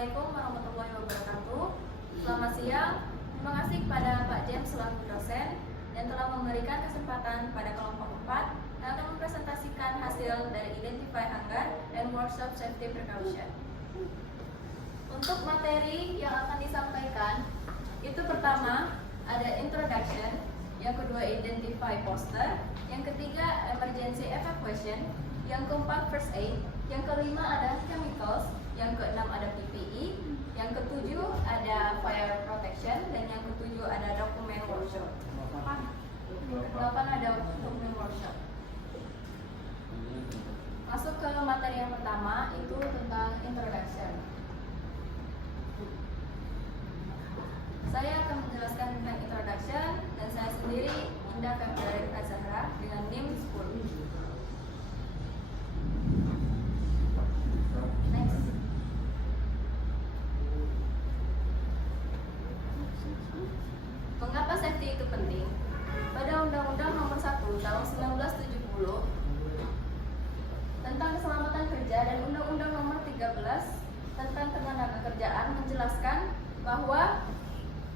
Assalamualaikum warahmatullahi wabarakatuh. Selamat siang. Terima kasih kepada Pak James selaku dosen yang telah memberikan kesempatan pada kelompok 4 yang akan mempresentasikan hasil dari Identify Hunger dan Workshop Safety Precaution. Untuk materi yang akan disampaikan, itu pertama ada Introduction, yang kedua Identify Poster, yang ketiga Emergency Evacuation, yang keempat First Aid, yang kelima ada Chemicals, yang keenam ada PPE, yang ketujuh ada Fire Protection, dan yang ketujuh ada Document Workshop. Delapan ada Document Workshop. Masuk ke materi yang pertama, itu tentang Introduction. Saya akan menjelaskan tentang Introduction, dan saya sendiri Indah Februari Azahra dengan NIM 10. Next. Mengapa safety itu penting? Pada Undang-Undang Nomor 1 Tahun 1970 tentang keselamatan kerja dan Undang-Undang Nomor 13 tentang ketenagakerjaan menjelaskan bahwa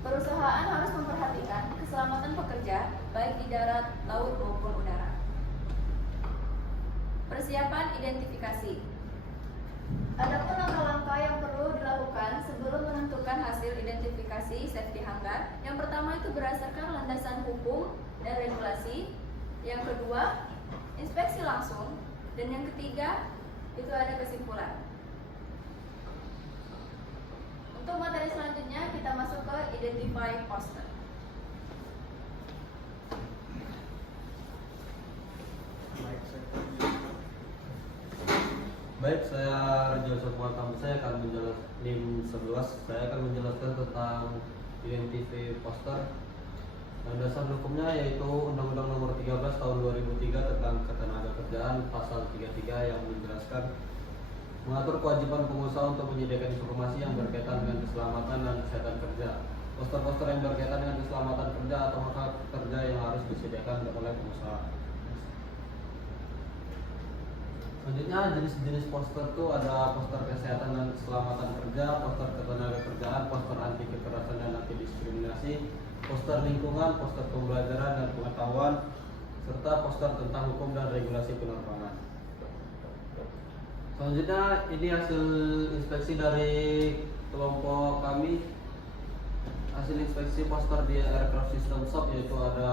perusahaan harus memperhatikan keselamatan pekerja baik di darat, laut maupun udara. Persiapan identifikasi. Adapun langkah-langkah yang perlu dilakukan sebelum menentukan hasil identifikasi safety hunger. Yang pertama itu berdasarkan landasan hukum dan regulasi. Yang kedua, inspeksi langsung. Dan yang ketiga, itu ada kesimpulan. Untuk materi selanjutnya kita masuk ke Identify Poster. Baik, saya Rejo Sokwatam. Saya akan menjelaskan NIM 11. Saya akan menjelaskan tentang Identify Poster. Landasan hukumnya yaitu Undang-Undang Nomor 13 Tahun 2003 tentang Ketenagakerjaan Pasal 33 yang menjelaskan mengatur kewajiban pengusaha untuk menyediakan informasi yang berkaitan dengan keselamatan dan kesehatan kerja. Poster-poster yang berkaitan dengan keselamatan kerja atau hak kerja yang harus disediakan oleh pengusaha. Selanjutnya jenis-jenis poster itu ada poster kesehatan dan keselamatan kerja, poster ketenagakerjaan, poster anti kekerasan dan anti diskriminasi, poster lingkungan, poster pembelajaran dan pengetahuan, serta poster tentang hukum dan regulasi penerbangan. Selanjutnya ini hasil inspeksi dari kelompok kami. Hasil inspeksi poster di Aircraft System Shop yaitu ada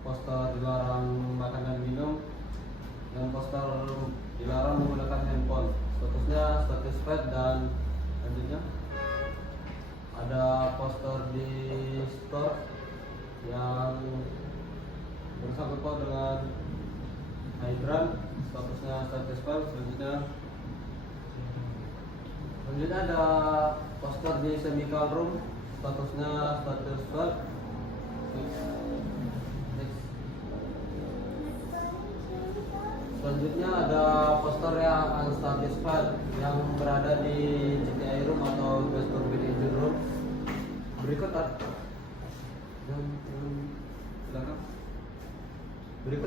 poster dilarang makan dan minum dan poster dilarang menggunakan handphone. Statusnya satisfied. Dan selanjutnya ada poster di store yang bersangkutan dengan hydran, statusnya satisfied. Selanjutnya ada poster di chemical room, statusnya satisfied. Selanjutnya ada poster yang unsatisfied yang berada di GTI room atau gas turbine engine room. Berikut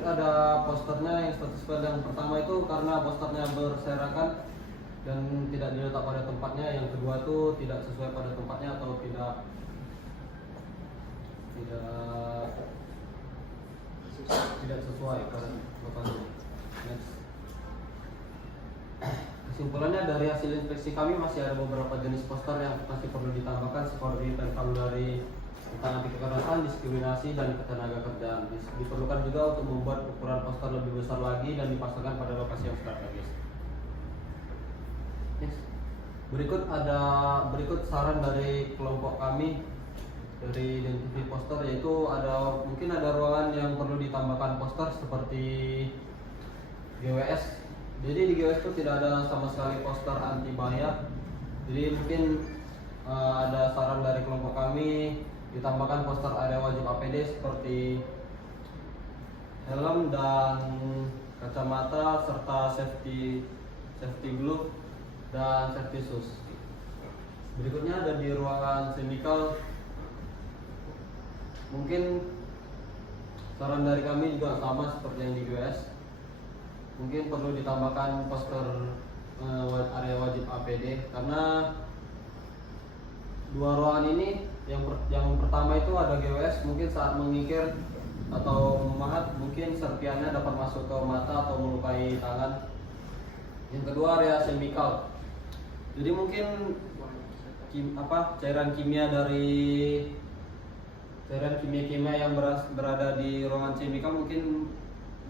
ada posternya yang satisfied. Yang pertama itu karena posternya berserakan dan tidak diletak pada tempatnya. Yang kedua itu tidak sesuai pada tempatnya atau tidak sesuai pada tempatnya. Next. Kesimpulannya dari hasil inspeksi kami masih ada beberapa jenis poster yang masih perlu ditambahkan seperti tentang anti kekerasan, diskriminasi, dan ketenagakerjaan. Diperlukan juga untuk membuat ukuran poster lebih besar lagi dan dipasangkan pada lokasi yang strategis. Next. Berikut saran dari kelompok kami dari Identify Poster, yaitu mungkin ada ruangan yang perlu ditambahkan poster seperti GWS. Jadi di GWS itu tidak ada sama sekali poster anti bahaya. Jadi mungkin ada saran dari kelompok kami ditambahkan poster area wajib APD seperti helm dan kacamata serta safety glove dan safety shoes. Berikutnya ada di ruangan chemical. Mungkin saran dari kami juga sama seperti yang di GWS. Mungkin perlu ditambahkan poster area wajib APD karena dua ruangan ini yang pertama itu ada GWS, mungkin saat mengikir atau memahat mungkin serpiannya dapat masuk ke mata atau melukai tangan. Yang kedua area semikal, jadi mungkin cairan kimia yang berada di ruangan semikal mungkin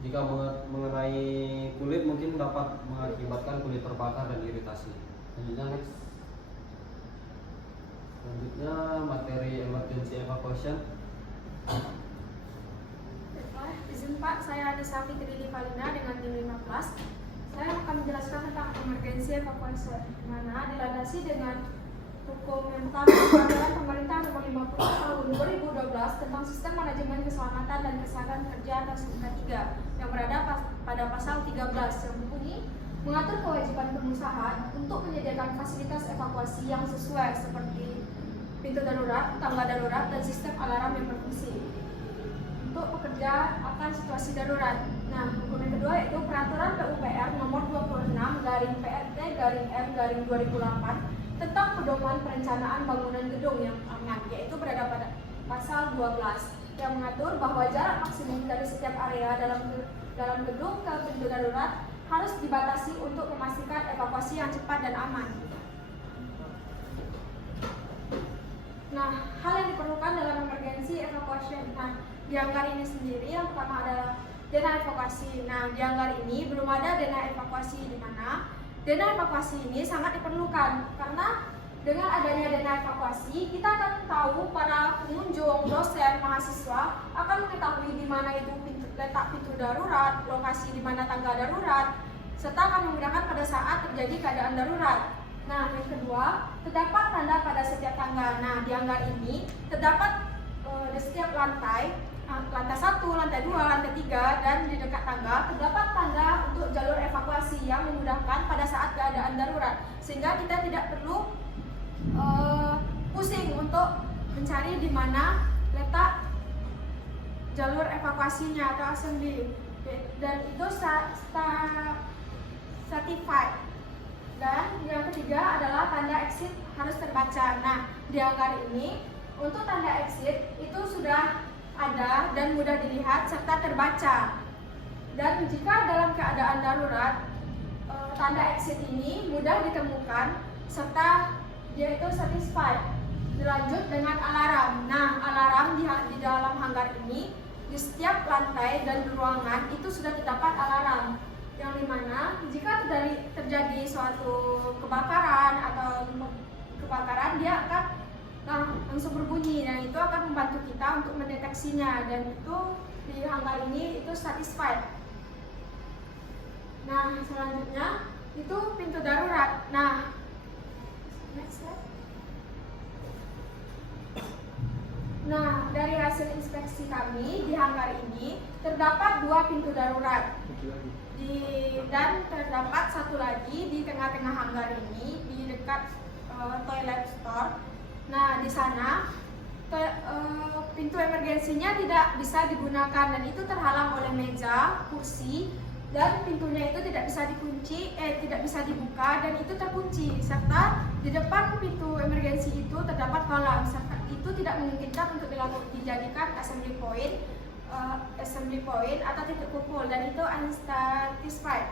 jika mengenai kulit mungkin dapat mengakibatkan kulit terbakar dan iritasi. Selanjutnya materi emergency evacuation. Baiklah, izin Pak, saya Anissa Fitri Valina dengan NIM 15. Saya akan menjelaskan tentang emergency evacuation, di mana dilandasi dengan hukum yang pertama peraturan pemerintah nomor 50 tahun 2012 tentang sistem manajemen keselamatan dan kesehatan kerja atau SIMKA 3 yang berada pada pasal 13 yang berbunyi mengatur kewajiban pengusaha untuk menyediakan fasilitas evakuasi yang sesuai seperti pintu darurat, tangga darurat, dan sistem alarm yang berfungsi untuk pekerja akan situasi darurat. Nah, hukum yang kedua yaitu peraturan PUPR nomor 26/PRT/M/2008 tentang pedoman perencanaan bangunan gedung yang aman, yaitu berada pada pasal 12 yang mengatur bahwa jarak maksimum dari setiap area dalam gedung ke pintu darurat harus dibatasi untuk memastikan evakuasi yang cepat dan aman. Nah, hal yang diperlukan dalam emergency evacuation. Nah, di Anggar ini sendiri yang pertama adalah dana evakuasi. Nah, di Anggar ini belum ada dana evakuasi, di mana dana evakuasi ini sangat diperlukan karena dengan adanya dana evakuasi kita akan tahu para pengunjung, dosen, mahasiswa akan mengetahui di mana itu letak pintu darurat, lokasi di mana tangga darurat, serta akan memudahkan pada saat terjadi keadaan darurat. Nah, yang kedua, terdapat tanda pada setiap tangga. Nah, di Anggar ini terdapat di setiap lantai 1, lantai 2, lantai 3, dan di dekat tangga terdapat tanda untuk jalur evakuasi yang memudahkan pada saat keadaan darurat, sehingga kita tidak perlu pusing untuk mencari di mana letak jalur evakuasinya atau assembly, dan itu certified. Dan yang ketiga adalah tanda exit harus terbaca. Nah, di Anggar ini untuk tanda exit itu sudah ada dan mudah dilihat serta terbaca. Dan jika dalam keadaan darurat, tanda exit ini mudah ditemukan serta dia itu satisfied. Dilanjut dengan alarm. Nah, alarm di dalam hanggar ini di setiap lantai dan ruangan itu sudah terdapat alarm, yang dimana jika terjadi suatu kebakaran dia akan langsung berbunyi, dan itu akan membantu kita untuk mendeteksinya, dan itu di hanggar ini itu satisfied. Nah, selanjutnya itu pintu darurat. Nah, next slide. Nah, dari hasil inspeksi kami di hanggar ini terdapat 2 pintu darurat. Dan terdapat satu lagi di tengah-tengah hanggar ini di dekat toilet store. Nah, di sana pintu emergensinya tidak bisa digunakan dan itu terhalang oleh meja, kursi, dan pintunya itu tidak bisa tidak bisa dibuka dan itu terkunci, serta di depan pintu emergensi itu terdapat kolam, serta itu tidak memungkinkan untuk dijadikan assembly point atau titik kumpul, dan itu unsatisfied.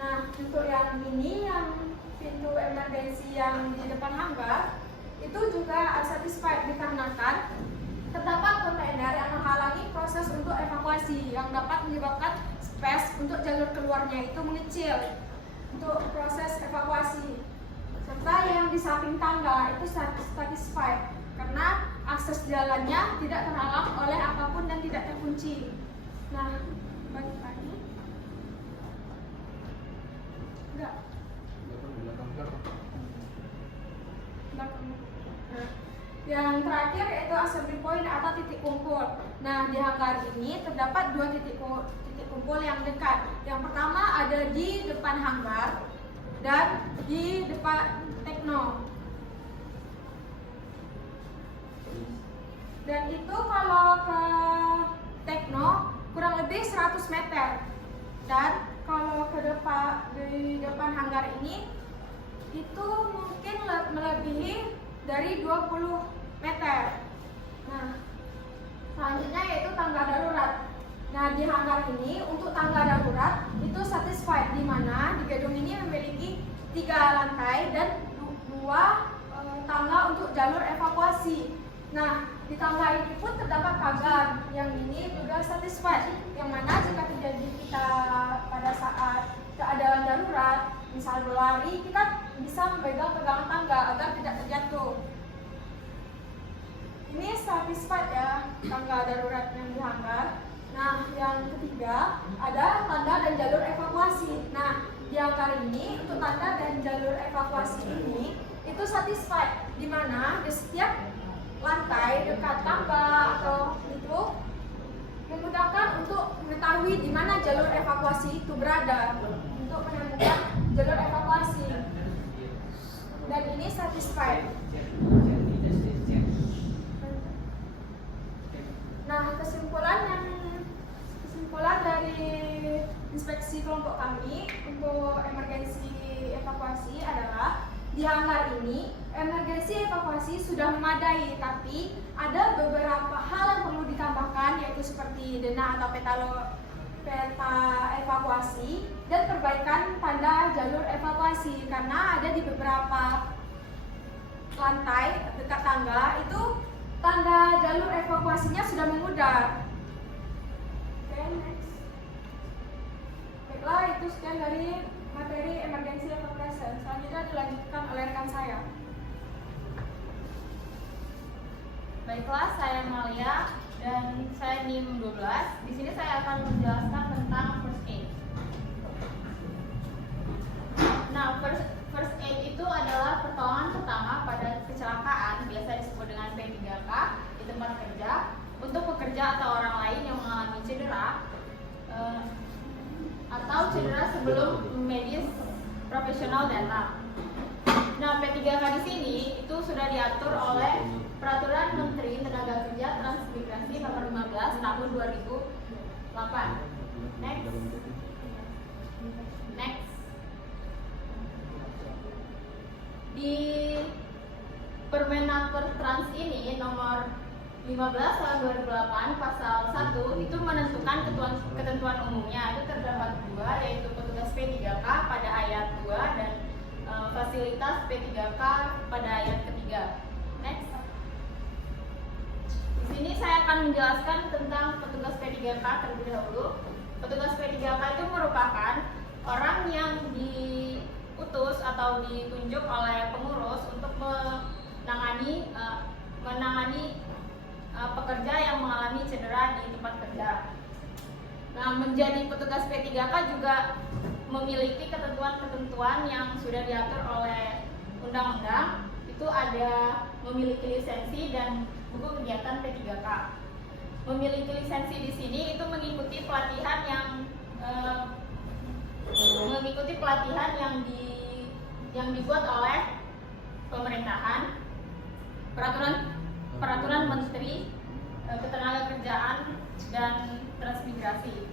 Nah, untuk yang ini, yang pintu emergensi yang di depan hanggar itu juga unsatisfied dikarenakan terdapat kontainer yang menghalangi proses untuk evakuasi yang dapat menyebabkan space untuk jalur keluarnya itu mengecil untuk proses evakuasi, serta yang di samping tangga itu satisfied karena akses jalannya tidak terhalang oleh apapun dan tidak terkunci. Nah, balik lagi. Enggak. Nah, yang terakhir yaitu assembly point atau titik kumpul. Nah, di hanggar ini terdapat 2 titik kumpul yang dekat. Yang pertama ada di depan hanggar dan di depan tekno. Dan itu kalau ke tekno kurang lebih 100 meter. Dan kalau ke depan di depan hanggar ini itu mungkin melebihi dari 20 meter. Nah, selanjutnya yaitu tangga darurat. Nah, di hanggar ini untuk tangga darurat itu satisfied, di mana di gedung ini memiliki 3 lantai dan 2 tangga untuk jalur evakuasi. Nah, di tangga ini pun terdapat pagar. Yang ini juga satisfied, yang mana jika terjadi kita pada saat keadaan darurat, misal berlari, kita bisa memegang pegangan tangga agar tidak terjatuh. Ini satisfied ya, tangga darurat yang di hanggar. Nah, yang ketiga ada tanda dan jalur evakuasi. Nah, di hanggar ini untuk tanda dan jalur evakuasi ini itu satisfied, di mana di setiap lantai dekat tangga atau itu memudahkan untuk mengetahui di mana jalur evakuasi itu berada untuk menemukan jalur evakuasi. Dan ini satisfied. Nah, kesimpulan dari inspeksi kelompok kami untuk emergensi evakuasi adalah di hanggar ini emergensi evakuasi sudah memadai, tapi ada beberapa hal yang perlu ditambahkan, yaitu seperti denah atau peta evakuasi dan perbaikan tanda jalur evakuasi, karena ada di beberapa lantai dekat tangga itu tanda jalur evakuasinya sudah memudar. Oke, next. Baiklah, itu sekian dari materi emergency evacuation. Selanjutnya dilanjutkan oleh rekan saya. Baiklah, saya Malia dan saya NIM 12. Di sini saya akan menjelaskan tentang first aid. Nah, first aid itu adalah pertolongan pertama pada kecelakaan, biasa disebut dengan P3K, di tempat kerja untuk pekerja atau orang lain yang mengalami cedera atau cedera sebelum medis profesional datang. Nah, P3K di sini itu sudah diatur oleh Peraturan Menteri Tenaga Kerja Transmigrasi Nomor 15 Tahun 2008. Next. Di Permenaker Trans ini nomor 15 tahun 2008 pasal 1 itu menentukan ketentuan umumnya. Itu terdapat 2, yaitu petugas P3K pada ayat 2 dan fasilitas P3K pada ayat ketiga. Next. Di sini saya akan menjelaskan tentang petugas P3K terlebih dahulu. Petugas P3K itu merupakan orang yang diutus atau ditunjuk oleh pengurus untuk menangani pekerja yang mengalami cedera di tempat kerja. Nah, menjadi petugas P3K juga memiliki ketentuan-ketentuan yang sudah diatur oleh undang-undang. Itu ada memiliki lisensi dan buku kegiatan P3K. Memiliki lisensi di sini itu mengikuti pelatihan yang dibuat oleh pemerintahan, peraturan Menteri Ketenagakerjaan dan Transmigrasi.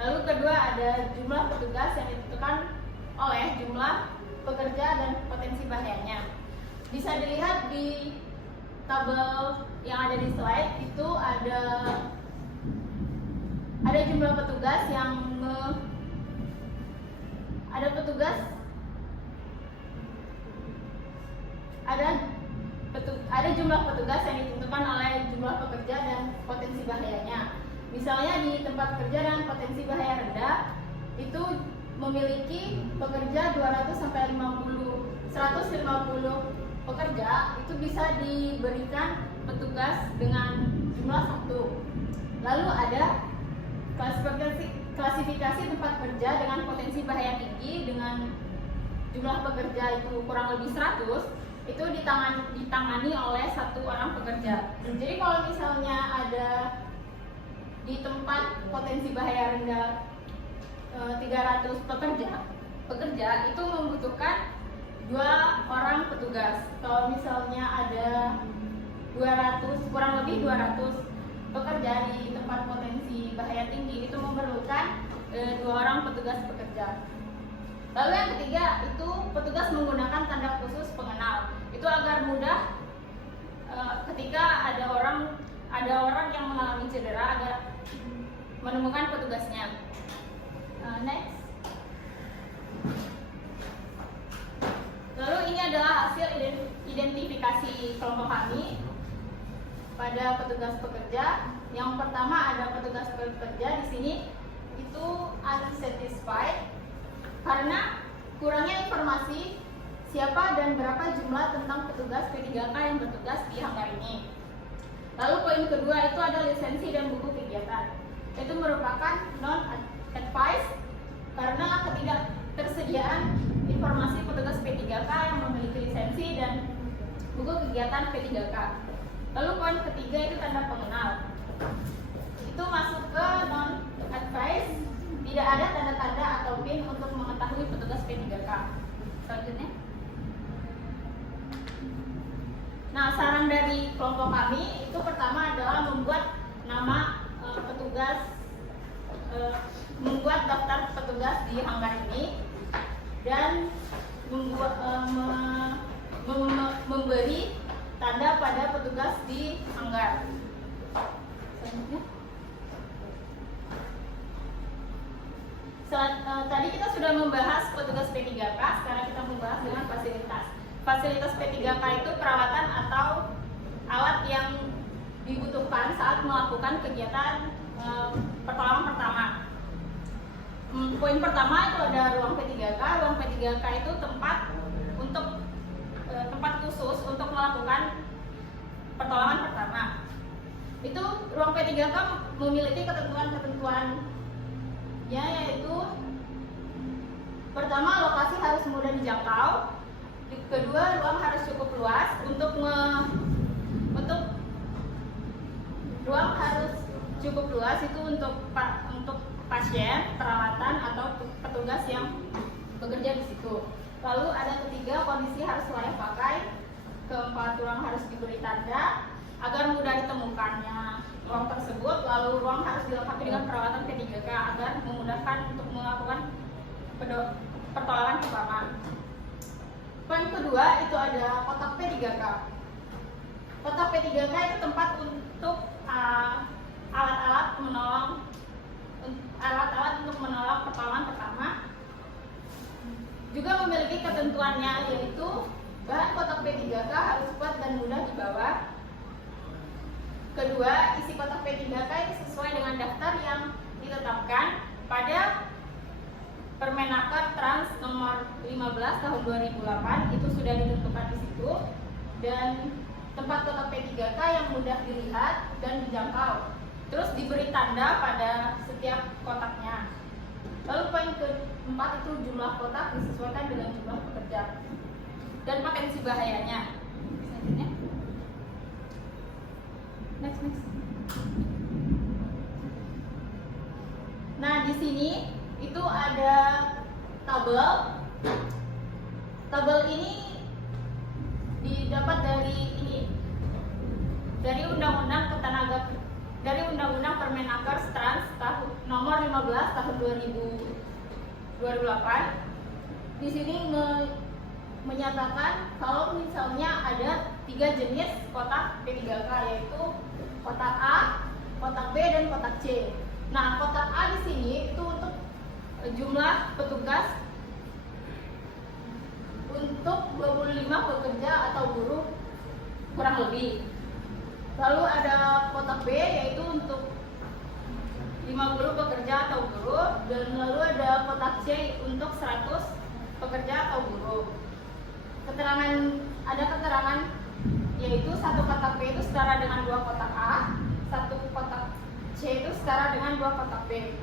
Lalu kedua ada jumlah petugas yang ditentukan oleh jumlah pekerja dan potensi bahayanya. Bisa dilihat di tabel yang ada di slide, itu ada jumlah petugas ada jumlah petugas yang ditentukan oleh jumlah pekerja dan potensi bahayanya. Misalnya di tempat kerja dan potensi bahaya rendah itu memiliki pekerja 200 sampai 150 pekerja, itu bisa diberikan petugas dengan jumlah 1. Lalu ada klasifikasi tempat kerja dengan potensi bahaya tinggi dengan jumlah pekerja itu kurang lebih 100, itu ditangani oleh 1 orang pekerja. Jadi kalau misalnya ada di tempat potensi bahaya rendah 300 pekerja itu membutuhkan 2 orang petugas. Kalau misalnya ada 200, kurang lebih 200 pekerja di tempat potensi bahaya tinggi, itu memerlukan 2 orang petugas pekerja. Lalu yang ketiga itu petugas menggunakan tanda khusus pengenal. Itu agar mudah ketika ada orang yang mengalami cedera agar menemukan petugasnya. Next. Lalu ini adalah hasil identifikasi kelompok kami pada petugas pekerja. Yang pertama ada petugas pekerja di sini itu unsatisfied karena kurangnya informasi siapa dan berapa jumlah tentang petugas P3K yang bertugas di hanggar ini. Lalu poin kedua itu ada lisensi dan buku kegiatan. Itu merupakan non-advice karena ketidaktersediaan informasi petugas P3K yang memiliki lisensi dan buku kegiatan P3K. Lalu poin ketiga itu tanda pengenal. Itu masuk ke non-advice, tidak ada tanda-tanda atau PIN untuk mengetahui petugas P3K. Selanjutnya. Nah, saran dari kelompok kami itu pertama adalah membuat nama petugas, membuat daftar petugas di hanggar ini dan membuat, memberi tanda pada petugas di hanggar. Selanjutnya. Tadi kita sudah membahas petugas P3K, sekarang kita membahas dengan fasilitas. Fasilitas P3K itu peralatan atau alat yang dibutuhkan saat melakukan kegiatan pertolongan pertama. Poin pertama itu ada ruang P3K. Ruang P3K itu tempat khusus untuk melakukan pertolongan pertama. Itu ruang P3K memiliki ketentuan-ketentuannya, yaitu pertama lokasi harus mudah dijangkau, kedua ruang harus cukup luas ruang harus cukup luas itu untuk pasien, peralatan atau petugas yang bekerja di situ. Lalu ada ketiga, kondisi harus layak pakai. Keempat, ruang harus diberi tanda agar mudah ditemukannya ruang tersebut. Lalu ruang harus dilengkapi dengan peralatan P3K agar memudahkan untuk melakukan pertolongan pertama. Poin kedua itu ada kotak P3K. Kotak P3K itu tempat untuk alat-alat untuk menolong pertolongan pertama. Juga memiliki ketentuannya, yaitu bahan kotak P3K harus kuat dan mudah dibawa. Kedua, isi kotak P3K itu sesuai dengan daftar yang ditetapkan pada Permenaker Trans nomor 15 tahun 2008, itu sudah ditentukan di situ. Dan tempat kotak P3K yang mudah dilihat dan dijangkau. Terus diberi tanda pada setiap kotaknya. Lalu poin keempat itu jumlah kotak disesuaikan dengan jumlah pekerja dan potensi bahayanya. Selanjutnya. Next. Nah, di sini itu ada tabel. Tabel ini didapat dari Undang-Undang Permenaker Trans nomor 15 tahun 2008. Di sini menyatakan kalau misalnya ada 3 jenis kotak P3K, yaitu kotak A, kotak B, dan kotak C. Nah, kotak A di sini itu untuk jumlah petugas untuk 25 pekerja atau buruh kurang lebih. Lalu ada kotak B yaitu untuk 50 pekerja atau buruh, dan lalu ada kotak C untuk 100 pekerja atau buruh. Ada keterangan yaitu satu kotak B itu setara dengan 2 kotak A, satu kotak C itu setara dengan 2 kotak B.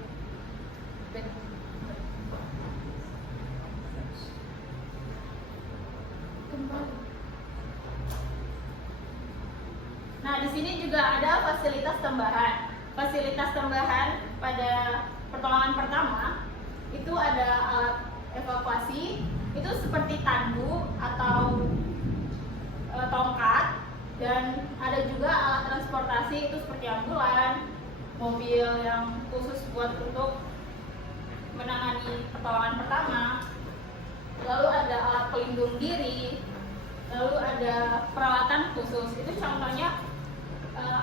Nah, di sini juga ada fasilitas tambahan. Fasilitas tambahan pada pertolongan pertama itu ada alat evakuasi, itu seperti tandu atau tongkat, dan ada juga alat transportasi itu seperti ambulan, mobil yang khusus buat untuk menangani pertolongan pertama. lalu ada alat pelindung diri, lalu ada peralatan khusus. Itu contohnya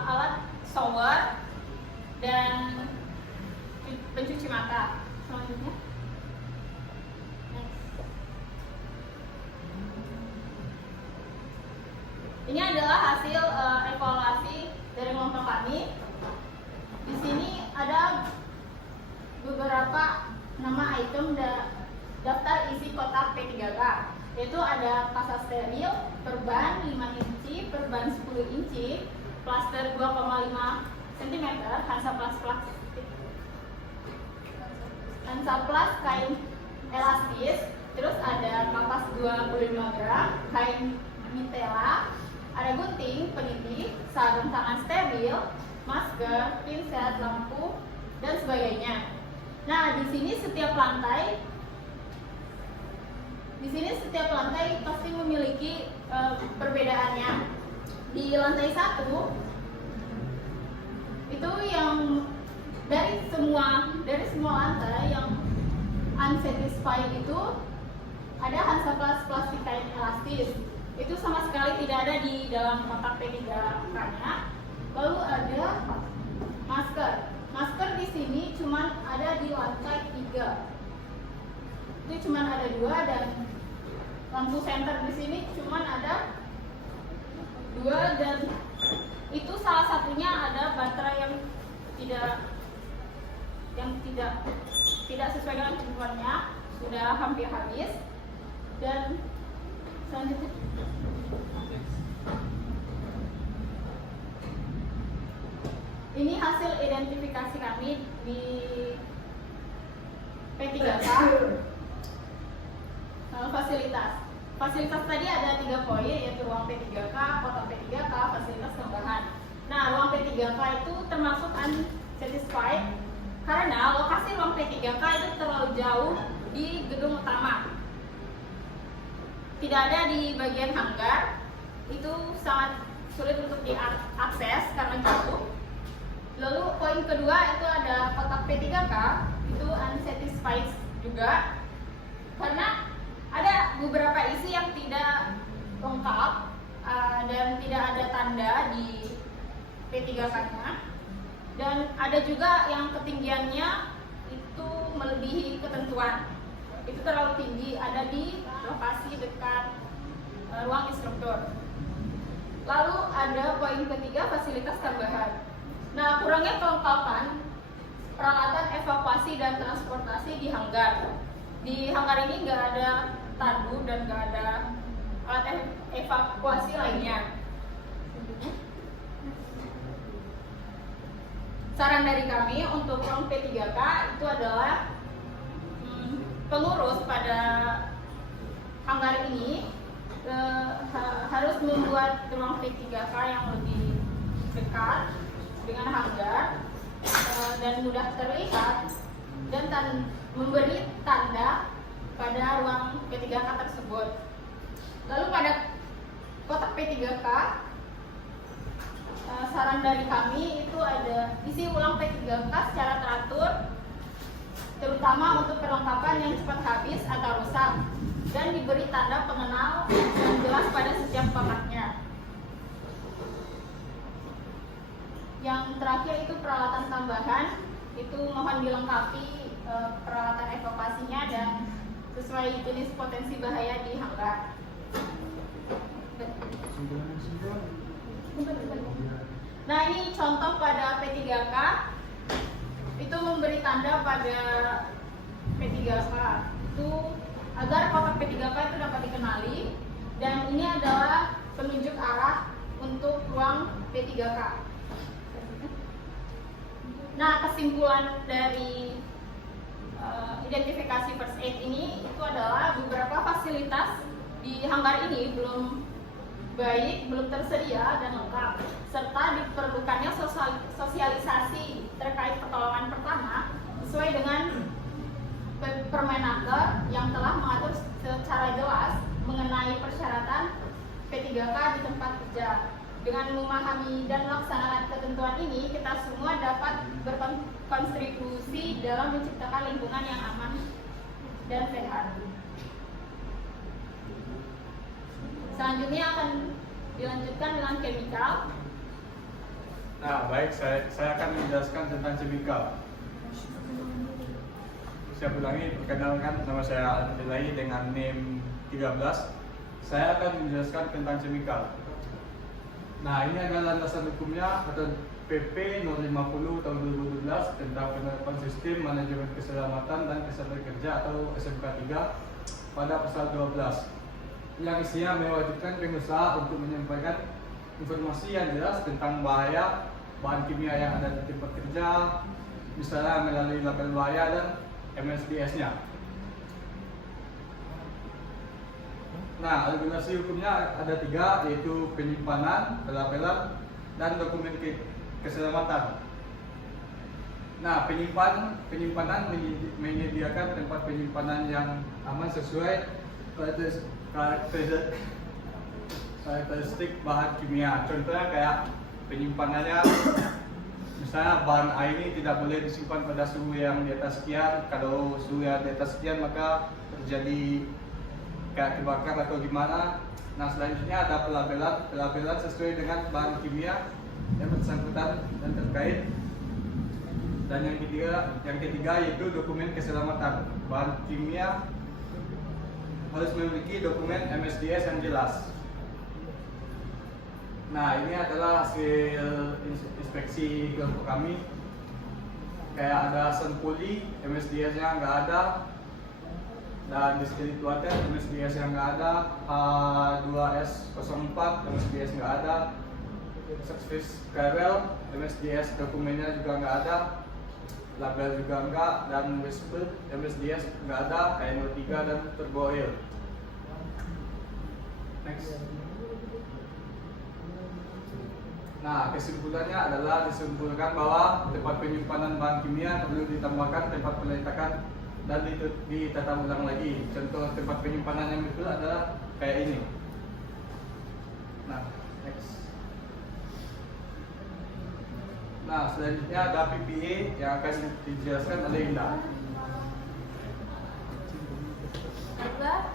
alat shower dan pencuci mata. Selanjutnya. Ini adalah hasil evaluasi dari kelompok kami. Di sini ada beberapa nama item daftar isi kotak P3K, yaitu ada kasa steril, perban 5 inci, perban 10 inci, plaster 2,5 cm, Hansaplast kain elastis, terus ada kapas 25 gram, kain mitela, ada gunting, peniti, sarung tangan steril, masker, pinset, lampu, dan sebagainya. Nah, di sini setiap lantai pasti memiliki perbedaannya. Di lantai 1 itu yang dari semua lantai yang unsatisfied itu ada Hansaplast plastik kain elastis. Itu sama sekali tidak ada di dalam kotak P3K-nya. Lalu ada masker. Masker di sini cuma ada di lantai 3. Itu cuma ada 2, dan lampu senter di sini cuma ada 2, dan itu salah satunya ada baterai yang tidak sesuai dengan kebutuhannya, sudah hampir habis. Dan selanjutnya ini hasil identifikasi kami di P3K. Fasilitas tadi ada 3 poin, yaitu ruang P3K, kotak P3K, fasilitas tambahan. Nah, ruang P3K itu termasuk unsatisfied karena lokasi ruang P3K itu terlalu jauh di gedung utama. Tidak ada di bagian hanggar, itu sangat sulit untuk diakses karena jauh. Lalu poin kedua itu ada kotak P3K, itu unsatisfied juga karena ada beberapa isi yang tidak lengkap dan tidak ada tanda di P3K-nya, dan ada juga yang ketinggiannya itu melebihi ketentuan. Itu terlalu tinggi, ada di lokasi dekat ruang instruktur. Lalu ada poin ketiga, fasilitas tambahan. Nah, kurangnya kelengkapan peralatan evakuasi dan transportasi di hanggar. Di hanggar ini nggak ada tandu dan nggak ada alat evakuasi lainnya. Saran dari kami untuk ruang P3K itu adalah pengurus pada hanggar ini harus membuat ruang P3K yang lebih dekat dengan hanggar dan mudah terlihat, dan memberi tanda pada ruang P3K tersebut. Lalu pada kotak P3K, saran dari kami itu ada isi ulang P3K secara teratur, terutama untuk perlengkapan yang cepat habis atau rusak, dan diberi tanda pengenal yang jelas pada setiap kotaknya. Yang terakhir itu peralatan tambahan, itu mohon dilengkapi peralatan evakuasinya dan sesuai jenis potensi bahaya di hanggar. Nah, ini contoh pada P3K, itu memberi tanda pada P3K itu agar kotak P3K itu dapat dikenali, dan ini adalah penunjuk arah untuk ruang P3K. Nah, kesimpulan dari identifikasi first aid ini itu adalah beberapa fasilitas di hanggar ini belum baik, belum tersedia dan lengkap, serta diperlukannya sosialisasi terkait pertolongan pertama sesuai dengan Permenaker yang telah mengatur secara jelas mengenai persyaratan P3K di tempat kerja. Dengan memahami dan melaksanakan ketentuan ini, kita semua dapat berkontribusi dalam menciptakan lingkungan yang aman dan sehat. Selanjutnya akan dilanjutkan dengan chemical. Nah, baik, saya akan menjelaskan tentang chemical. Saya ulangi, perkenalkan, nama saya Al-Fadilai dengan NIM 13. Saya akan menjelaskan tentang chemical. Nah, ini adalah landasan hukumnya atau PP 050 tahun 2012 tentang penerapan sistem manajemen keselamatan dan kesehatan kerja atau SMK 3 pada pasal 12 yang isinya mewajibkan pengusaha untuk menyampaikan informasi yang jelas tentang bahaya bahan kimia yang ada di tempat kerja, misalnya melalui label bahaya dan MSDS-nya. Nah, regulasi hukumnya ada 3, yaitu penyimpanan, pelabelan, dan dokumen keselamatan. Nah, penyimpanan menyediakan tempat penyimpanan yang aman sesuai karakteristik bahan kimia. Contohnya kayak penyimpanannya, misalnya bahan A ini tidak boleh disimpan pada suhu yang di atas sekian. Kalau suhu yang di atas sekian maka terjadi kayak kebakar atau gimana. Nah, selanjutnya ada pelabelan sesuai dengan bahan kimia yang bersangkutan dan terkait. Dan yang ketiga yaitu dokumen keselamatan. Bahan kimia harus memiliki dokumen MSDS yang jelas. Nah, ini adalah hasil inspeksi kelompok kami. Kayak ada Sunpoly, MSDS-nya nggak ada. Dan distillate water, MSDS yang nggak ada. H2S04, MSDS nggak ada. Surface Carrel, MSDS dokumennya juga nggak ada. Label juga enggak, dan Westwood MSDS enggak ada, KN03 dan Turbo Oil. Next. Nah, kesimpulannya adalah disimpulkan bahwa tempat penyimpanan bahan kimia perlu ditambahkan tempat peletakan dan ditata ulang lagi. Contoh tempat penyimpanan yang betul adalah kayak ini. Nah, next. Nah, selanjutnya ada PPE yang akan dijelaskan oleh Indah. Baiklah,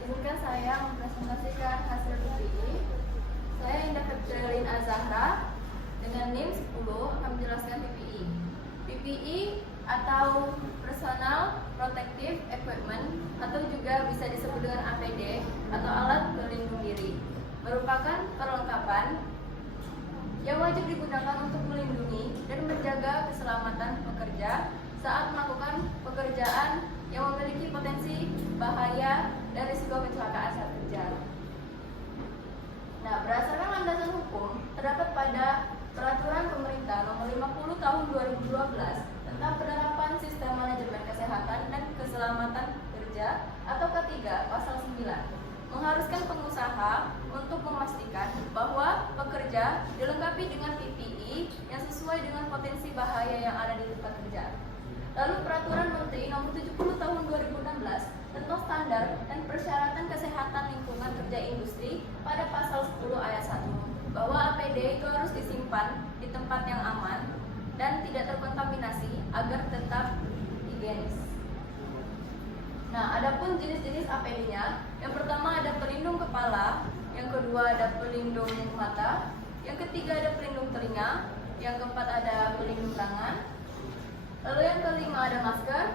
izinkan saya mempresentasikan hasil PPE. Saya Indah Febrilin Azahra dengan NIM 10 akan menjelaskan PPE. PPE atau Personal Protective Equipment atau juga bisa disebut dengan APD atau alat pelindung diri merupakan perlengkapan yang wajib digunakan untuk melindungi dan menjaga keselamatan pekerja saat melakukan pekerjaan yang memiliki potensi bahaya dan risiko kecelakaan saat kerja. Nah, berdasarkan landasan hukum terdapat pada Peraturan Pemerintah Nomor 50 Tahun 2012 tentang penerapan sistem manajemen kesehatan dan keselamatan kerja atau ketiga pasal 9 mengharuskan pengusaha untuk memastikan bahwa pekerja dilengkapi dengan PPE yang sesuai dengan potensi bahaya yang ada di tempat kerja. Lalu Peraturan Menteri Nomor 70 Tahun 2016 tentang standar dan persyaratan kesehatan lingkungan kerja industri pada pasal 10 ayat 1 bahwa APD itu harus disimpan di tempat yang aman dan tidak terkontaminasi agar tetap higienis. Nah, adapun jenis-jenis APD-nya, yang pertama ada pelindung kepala, yang kedua ada pelindung mata, yang ketiga ada pelindung telinga, yang keempat ada pelindung tangan, lalu yang kelima ada masker,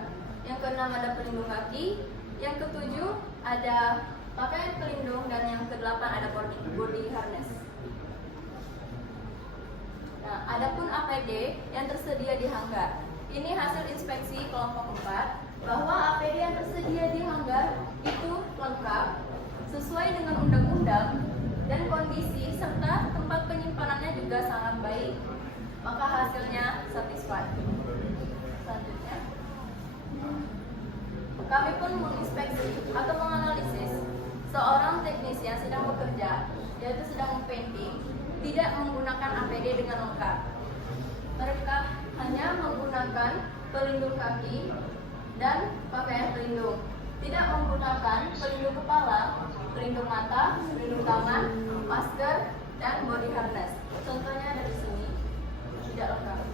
yang keenam ada pelindung kaki, yang ketujuh ada pakaian pelindung, dan yang kedelapan ada body harness. Nah, adapun APD yang tersedia di hanggar, ini hasil inspeksi kelompok 4 bahwa APD yang tersedia di hanggar itu lengkap sesuai dengan undang-undang dan kondisi serta tempat penyimpanannya juga sangat baik, maka hasilnya satisfied. Selanjutnya, kami pun menginspeksi atau menganalisis seorang teknisi yang sedang bekerja, yaitu sedang painting, tidak menggunakan APD dengan lengkap. Mereka hanya menggunakan pelindung kaki dan pakaian pelindung, tidak menggunakan pelindung kepala, pelindung mata, pelindung tangan, masker, dan body harness. Contohnya dari sini tidak lengkap.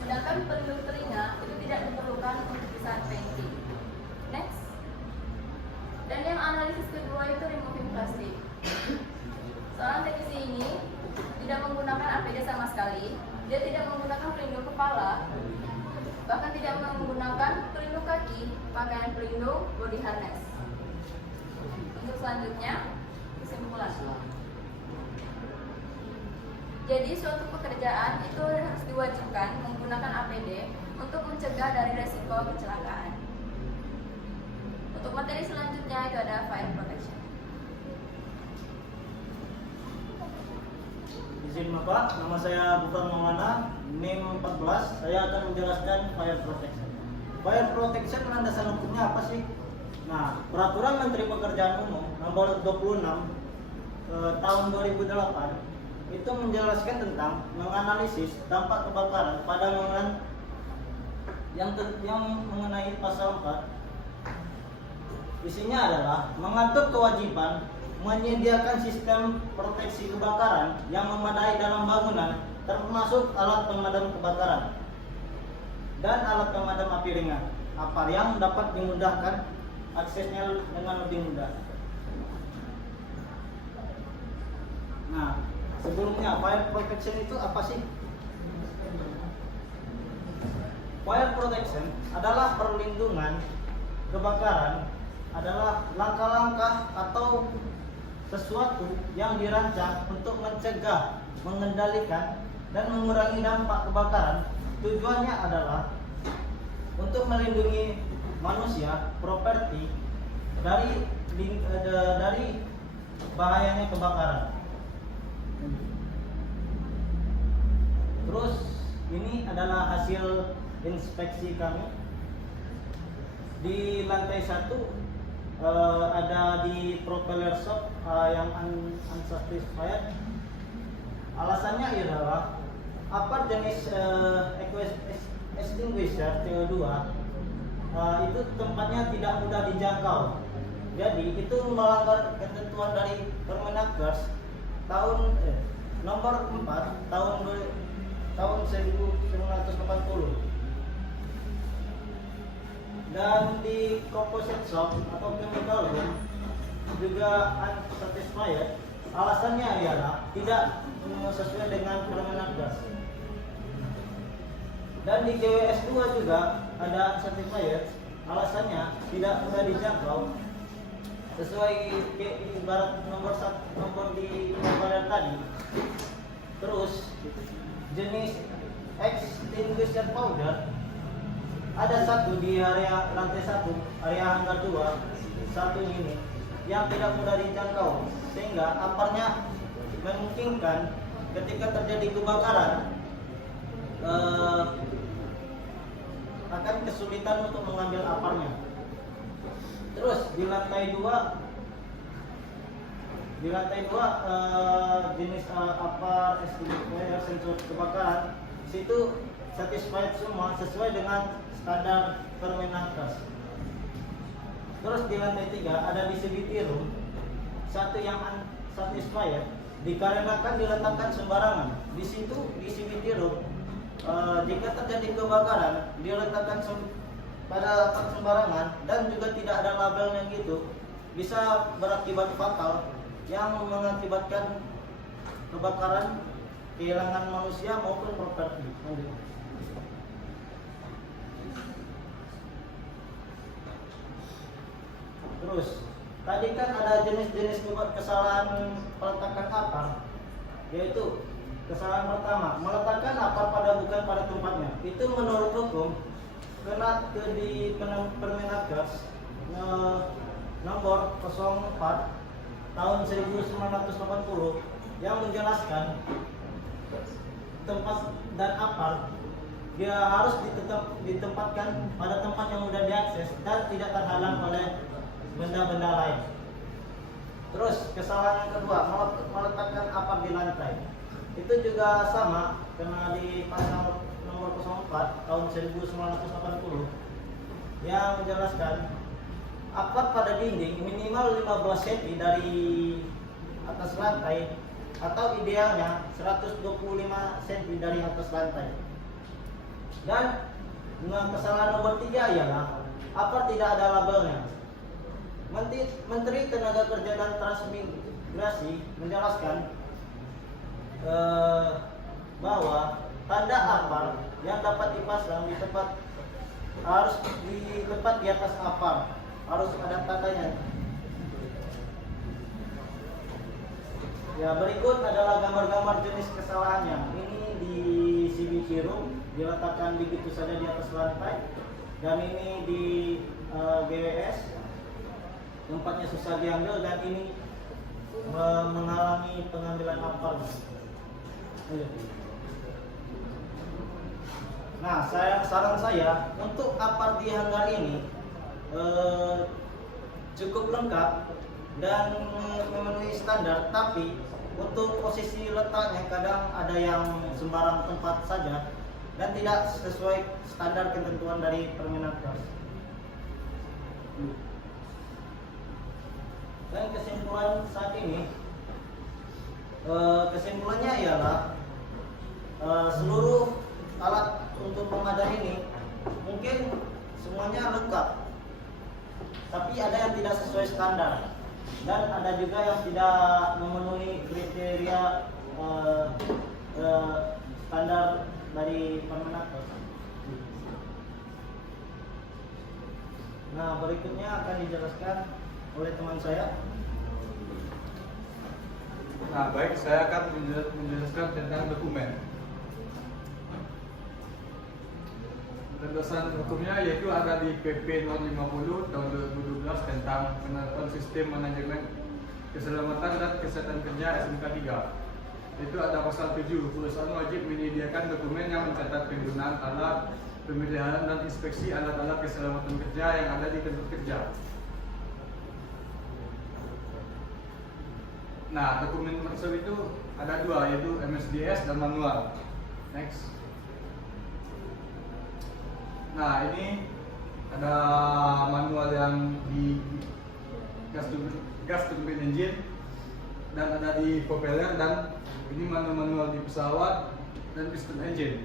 Sedangkan pelindung telinga itu tidak diperlukan untuk di saat painting. Next. Dan yang analisis kedua itu removing plastik. tidak menggunakan APD sama sekali, dia tidak menggunakan pelindung kepala, bahkan tidak menggunakan pelindung kaki, pakaian pelindung, body harness. Untuk selanjutnya, kesimpulan. Jadi suatu pekerjaan itu harus diwajibkan menggunakan APD untuk mencegah dari resiko kecelakaan. Untuk materi selanjutnya itu ada fire protection. Izin Bapak, nama saya Bukan Maulana, NIM 14. Saya akan menjelaskan fire protection. Fire protection landasan hukumnya apa sih? Nah, Peraturan Menteri Pekerjaan Umum Nomor 26 tahun 2008 itu menjelaskan tentang menganalisis dampak kebakaran pada bangunan yang mengenai pasal 4. Isinya adalah mengatur kewajiban menyediakan sistem proteksi kebakaran yang memadai dalam bangunan, termasuk alat pemadam kebakaran dan alat pemadam api ringan, yang dapat dimudahkan aksesnya dengan lebih mudah. Nah, sebelumnya fire protection itu apa sih? Fire protection adalah perlindungan kebakaran, adalah langkah-langkah atau sesuatu yang dirancang untuk mencegah, mengendalikan, dan mengurangi dampak kebakaran. Tujuannya adalah untuk melindungi manusia, properti dari bahayanya kebakaran. Terus ini adalah hasil inspeksi kami. Di lantai 1 ada di propeller shop yang unsatisfied. Alasannya adalah apa jenis extinguisher CO2 itu tempatnya tidak mudah dijangkau. Jadi itu melanggar ketentuan dari Permenaker nomor 4 tahun 1980. Dan di composite shop atau chemical room juga unsatisfied. Alasannya ialah tidak sesuai dengan Permenaker. Dan di GWS 2 juga ada unsatisfied. Alasannya tidak mudah dijangkau sesuai ibarat nomor di gambaran tadi. Terus jenis extinguisher powder ada satu di area lantai 1, area hanggar 2, satu ini yang tidak mudah dijangkau, sehingga aparnya memungkinkan ketika terjadi kebakaran akan kesulitan untuk mengambil aparnya. Terus di lantai 2 jenis apar extinguisher sensor kebakaran situ satisfied semua sesuai dengan standar Permenaker. Terus di lantai 3 ada distribution room, satu yang unsatisfied dikarenakan diletakkan sembarangan. Di situ distribution room jika terjadi kebakaran diletakkan pada sembarangan dan juga tidak ada labelnya gitu, bisa berakibat fatal yang mengakibatkan kebakaran, kehilangan manusia maupun properti. Terus tadi kan ada jenis-jenis kesalahan peletakan apar, yaitu kesalahan pertama meletakkan apar bukan pada tempatnya. Itu menurut hukum kena di Permenaker nomor 04 tahun 1980 yang menjelaskan tempat dan apar dia harus ditempatkan pada tempat yang mudah diakses dan tidak terhalang oleh benda-benda lain. Terus kesalahan yang kedua meletakkan apar di lantai. Itu juga sama kena di pasal nomor 04 tahun 1980 yang menjelaskan apar pada dinding minimal 15 cm dari atas lantai atau idealnya 125 cm dari atas lantai. Dan kesalahan nomor 3 ialah apar tidak ada labelnya. Menteri Tenaga Kerja dan Transmigrasi menjelaskan bahwa tanda apar yang dapat dipasang di tempat harus dilepat di atas apar, harus ada tandanya. Ya, berikut adalah gambar-gambar jenis kesalahannya. Ini di CBC room diletakkan begitu saja di atas lantai, dan ini di GWS tempatnya susah diambil, dan ini mengalami pengambilan apar. Nah, saran saya untuk apar di hanggar ini cukup lengkap dan memenuhi standar, tapi untuk posisi letaknya kadang ada yang sembarang tempat saja dan tidak sesuai standar ketentuan dari Permenaker. Dan kesimpulan saat ini, kesimpulannya ialah seluruh alat untuk pemadam ini mungkin semuanya lengkap, tapi ada yang tidak sesuai standar dan ada juga yang tidak memenuhi kriteria standar dari Permenaker. Nah, berikutnya akan dijelaskan oleh teman saya. Nah, baik, saya akan menjelaskan tentang dokumen. Landasan hukumnya yaitu ada di PP No. 50 tahun 2012 tentang penerapan sistem manajemen keselamatan dan kesehatan kerja SMK 3. Itu ada pasal 7, perusahaan wajib menyediakan dokumen yang mencatat penggunaan alat, pemeliharaan dan inspeksi alat-alat keselamatan kerja yang ada di tempat kerja. Nah, dokumen tersebut itu ada dua, yaitu MSDS dan manual. Next. Nah, ini ada manual yang di gas turbine engine dan ada di propeller, dan ini manual di pesawat dan piston engine.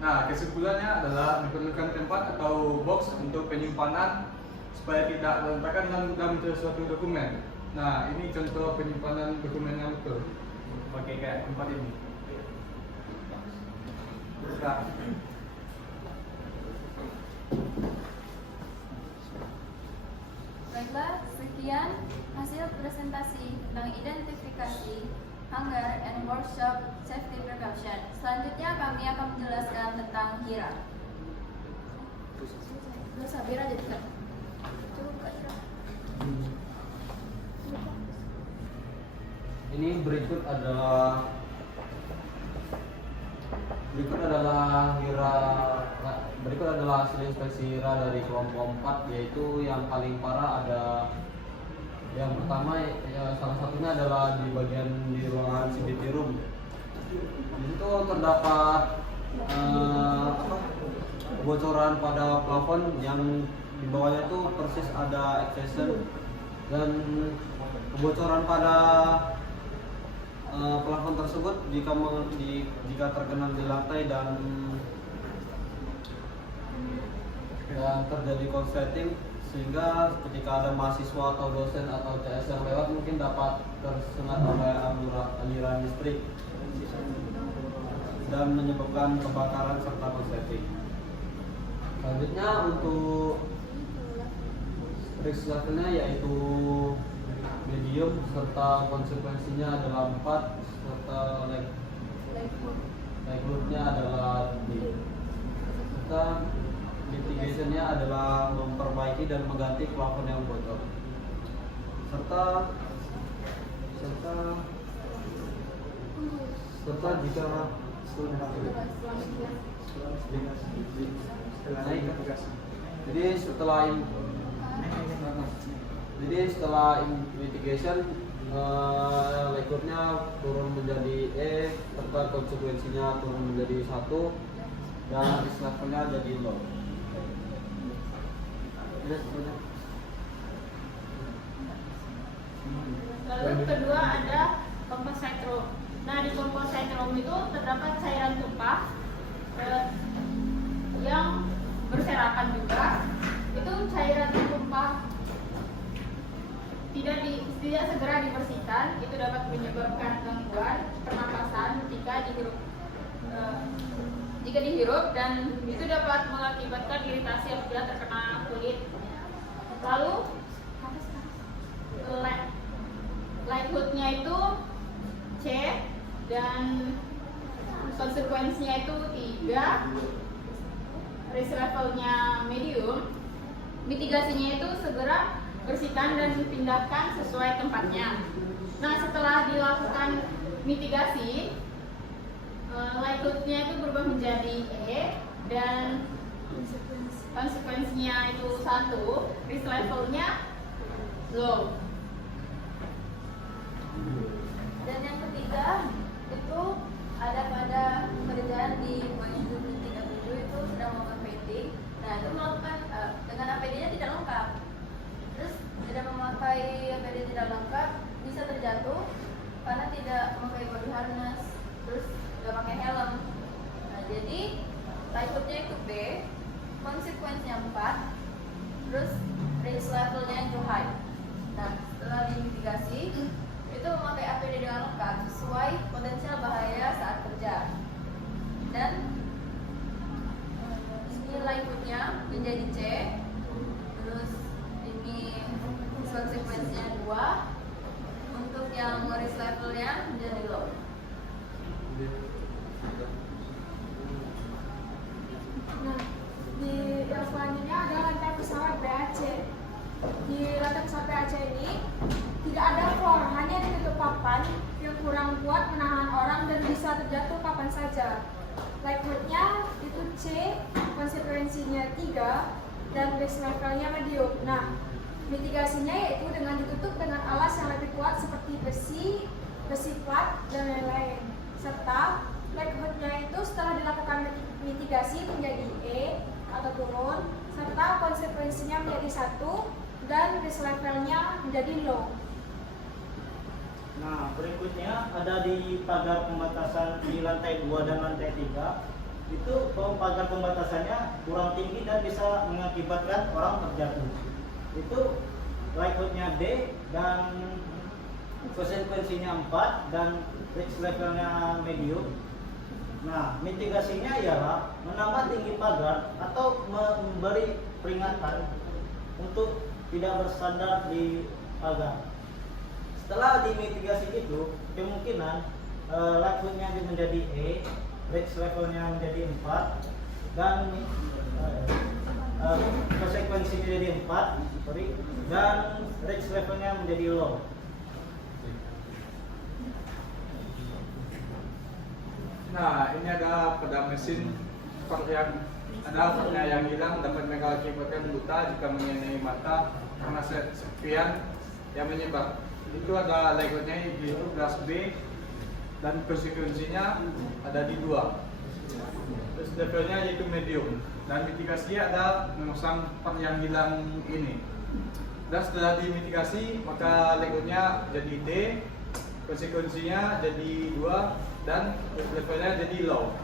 Nah, kesimpulannya adalah diperlukan tempat atau box untuk penyimpanan supaya tidak berantakan dan mudah mencari suatu dokumen. Nah, ini contoh penyimpanan dokumen yang betul. Pakai kayak tempat ini. Nah. Baiklah, sekian hasil presentasi tentang identifikasi hangar and workshop safety precaution. Selanjutnya kami akan menjelaskan tentang HIRA. Terus Sabira jadi kan? Ini berikut adalah hasil inspeksi HIRA dari kelompok 4, yaitu yang paling parah ada yang pertama, ya, salah satunya adalah di bagian di ruangan CBT room. Itu terdapat kebocoran pada plafon yang di bawahnya itu persis ada extension, dan kebocoran pada plafon tersebut jika tergenang di lantai dan terjadi korsleting, sehingga ketika ada mahasiswa atau dosen atau CS yang lewat mungkin dapat tersengat oleh aliran listrik dan menyebabkan kebakaran serta korsleting. Selanjutnya untuk risk levelnya yaitu medium, serta konsekuensinya adalah 4, serta likelihood-nya adalah D, serta mitigationnya adalah memperbaiki dan mengganti plafon yang bocor, serta jika jadi setelah mitigation likelihood-nya turun menjadi E, serta konsekuensinya turun menjadi 1, dan risk levelnya jadi low. Lalu kedua ada composite room. Nah, di composite room itu terdapat cairan tumpah yang berserakan juga. Itu cairan tumpah tidak segera dibersihkan, itu dapat menyebabkan gangguan pernapasan jika dihirup, dan itu dapat mengakibatkan iritasi apabila terkena kulit. Lalu likelihood-nya itu C, dan konsekuensinya itu 3, risk levelnya medium. Mitigasinya itu segera bersihkan dan pindahkan sesuai tempatnya. Nah, setelah dilakukan mitigasi, likelihood-nya itu berubah menjadi E, dan konsekuensinya itu 1, risk levelnya low. Dan yang ketiga itu ada pada pekerjaan di Boeing 737 itu sedang melakukan painting. Nah, itu melakukan dengan APD-nya tidak lengkap. Terus tidak memakai APD tidak lengkap bisa terjatuh karena tidak memakai body harness, terus tidak pakai helm. Nah, jadi likelihood-nya itu B, konsekuensinya 4, terus risk levelnya itu high. Nah, setelah dimitigasi itu memakai APD dengan lengkap sesuai potensial bahaya saat kerja. Dan ini likelihood-nya menjadi C, terus ini konsekuensinya 2, untuk yang risk levelnya menjadi low. Nah, di yang selanjutnya ada lantai pesawat BAC. Di lantai pesawat BAC ini tidak ada floor, hanya ditutup papan yang kurang kuat menahan orang dan bisa terjatuh kapan saja. Likelihood-nya itu C, konsekuensinya 3, dan risk levelnya medium. Nah, mitigasinya yaitu dengan ditutup dengan alas yang lebih kuat seperti besi plat, dan lain-lain. Serta likelihood-nya itu setelah dilakukan mitigasi menjadi E atau turun, serta konsekuensinya menjadi 1, dan risk levelnya menjadi low. Nah, berikutnya ada di pagar pembatasan di lantai 2 dan lantai 3. Itu pagar pembatasannya kurang tinggi dan bisa mengakibatkan orang terjatuh. Itu likelihood-nya D, dan konsekuensinya 4, dan risk levelnya medium. Nah, mitigasinya ialah menambah tinggi pagar atau memberi peringatan untuk tidak bersandar di pagar. Setelah dimitigasi itu, kemungkinan likelihood-nya menjadi E, risk levelnya menjadi 4, dan konsekuensinya menjadi 4, dan risk levelnya menjadi low. Nah, ini ada pada mesin partnya yang hilang dapat mengakibatkan buta jika mengenai mata karena serpian yang menyebar. Itu ada likelihood-nya yaitu kelas B, dan konsekuensinya ada di 2. Terus levelnya yaitu medium, dan mitigasi ada memasang part yang hilang ini. Dan setelah dimitigasi maka likelihood-nya jadi D, konsekuensinya jadi 2, dan levelnya jadi low.